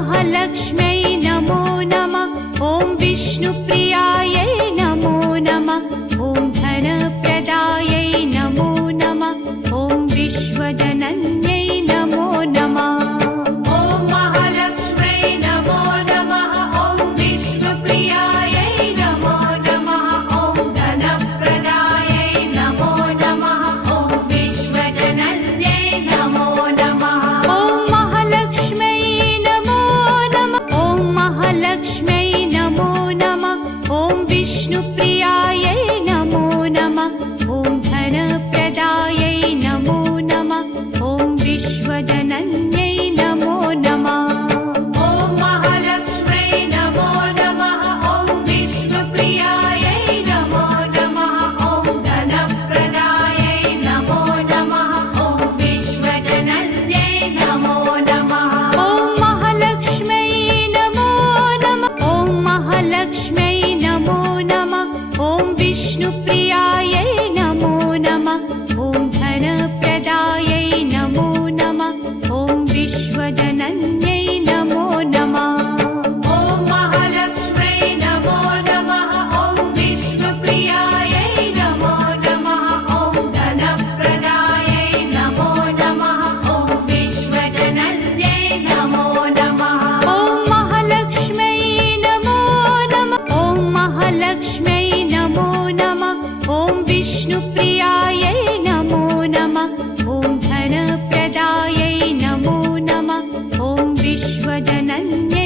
महालक्ष्म्यै नमो नमः। ॐ विष्णुप्रियायै नमो नमः। ॐ धनप्रदायै नमो नमः। ॐ विश्वजनन्यै नमो नमः। ॐ महालक्ष्म्यै नमो नमः। ॐ विष्णुप्रियायै नमो नमः। ॐ धनप्रदायै नमो नमः। ॐ विश्वजनन्यै नमो नमः। ॐ महालक्ष्म्यै नमो नमः। ॐ महालक्ष्म्यै नमो नमः। ॐ विष्णुप्रियायै नमो नमः। ॐ धनप्रदायै नमो नमः। ॐ विश्वजनन्यै नमो नमः। ॐ महालक्ष्म्यै नमो नमः। ॐ विष्णुप्रियायै नमो नमः। ॐ धनप्रदायै नमो नमः। ॐ विश्वजनन्यै नमो नमः। ॐ महालक्ष्म्यै नमो नमः। ॐ महालक्ष्म्यै नमो नमः। ॐ विष्णुप्रियायै नमो नमः। ॐ धनप्रदायै नमो नमः। ॐ विश्वजनन्यै नमो नमः। ॐ महालक्ष्म्यै नमो नमः। ॐ विष्णुप्रियायै नमो नमः। ॐ धनप्रदायै नमो नमः। ॐ विश्वजनन्यै नमो नमः। ॐ महालक्ष्म्यै नमो नमः। ॐ महालक्ष्म्यै नमो नमः। ॐ विष्णुप्रियायै नमो नमः। ॐ धनप्रदायै नमो नमः। ॐ विश्वजनन्यै